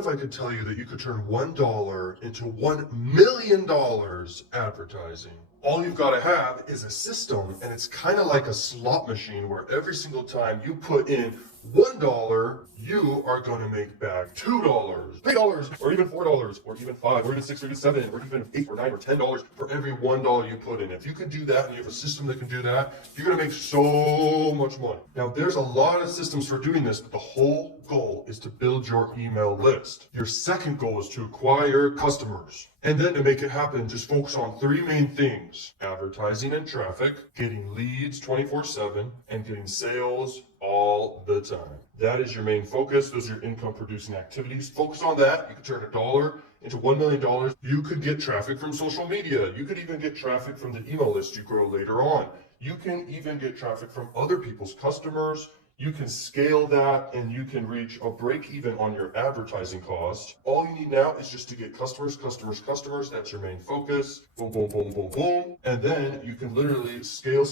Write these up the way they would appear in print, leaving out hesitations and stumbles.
if I could tell you that you could turn $1 into $1 million advertising? All you've got to have is a system, and it's kind of like a slot machine where every single time you put in $1, you are going to make back $2, $3, or even $4, or even $5, or even $6, or even $7, or even $8, or $9, or $10 for every $1 you put in. If you can do that and you have a system that can do that, you're going to make so much money. Now, there's a lot of systems for doing this, but the whole goal is to build your email list. Your second goal is to acquire customers. And then to make it happen, just focus on three main things: advertising and traffic, getting leads 24/7, and getting sales all the time. That is your main focus. Those are your income producing activities. Focus on that. You can turn $1 into $1 million. You could get traffic from social media. You could even get traffic from the email list you grow later on. You can even get traffic from other people's customers. You can scale that, and you can reach a break even on your advertising costs. All you need now is just to get customers. That's your main focus. Boom, boom, boom, boom, boom. And then you can literally scale,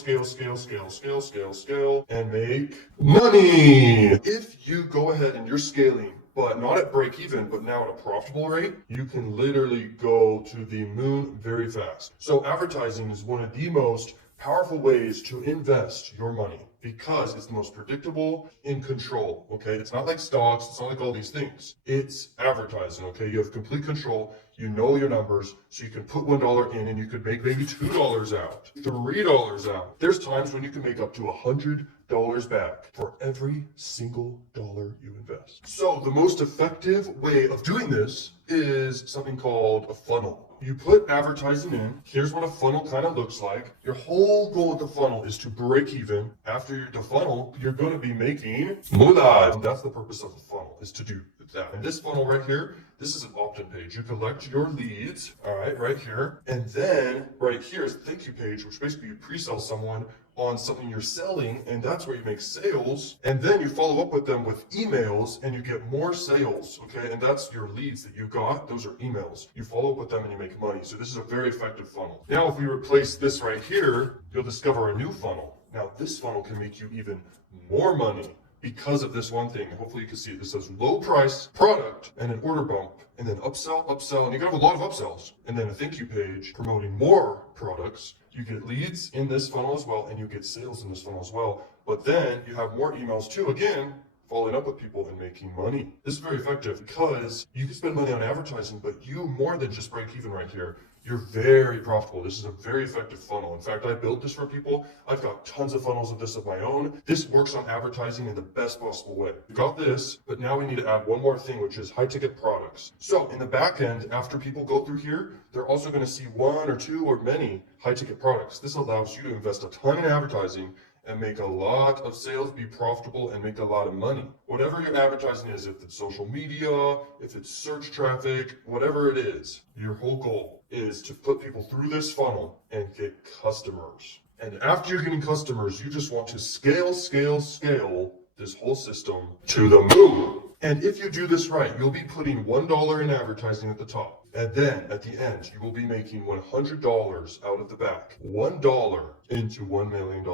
and make money. If you go ahead and you're scaling, but not at break even, but now at a profitable rate, you can literally go to the moon very fast. So advertising is one of the most powerful ways to invest your money, because it's the most predictable, in control, okay? It's not like stocks, it's not like all these things. It's advertising, okay? You have complete control, you know your numbers, so you can put $1 in and you could make maybe $2 out, $3 out. There's times when you can make up to $100 back for every single dollar you invest. So the most effective way of doing this is something called a funnel. You put advertising in. Here's what a funnel kind of looks like. Your whole goal with the funnel is to break even. After the funnel, you're going to be making moolah. And that's the purpose of the funnel, is to do that. And this funnel right here, this is an opt-in page. You collect your leads, all right here. And then right here is the thank you page, which basically you pre-sell someone on something you're selling, and that's where you make sales. And then you follow up with them with emails and you get more sales, okay? And that's your leads that you got. Those are emails. You follow up with them and you make money. So this is a very effective funnel. Now, if we replace this right here, you'll discover a new funnel. Now, this funnel can make you even more money because of this one thing. Hopefully you can see it. This says low price product and an order bump, and then upsell, and you can have a lot of upsells, and then a thank you page promoting more products. You get leads in this funnel as well, and you get sales in this funnel as well. But then you have more emails too, again, following up with people and making money. This is very effective because you can spend money on advertising, but you more than just break even right here. You're very profitable. This is a very effective funnel. In fact, I built this for people. I've got tons of funnels of this of my own. This works on advertising in the best possible way. We got this, but now we need to add one more thing, which is high ticket products. So in the back end, after people go through here, they're also going to see one or two or many high ticket products. This allows you to invest a ton in advertising and make a lot of sales, be profitable, and make a lot of money. Whatever your advertising is, if it's social media, if it's search traffic, whatever it is, your whole goal is to put people through this funnel and get customers. And after you're getting customers, you just want to scale this whole system to the moon. And if you do this right, you'll be putting $1 in advertising at the top. And then at the end, you will be making $100 out of the back. $1 into $1 million.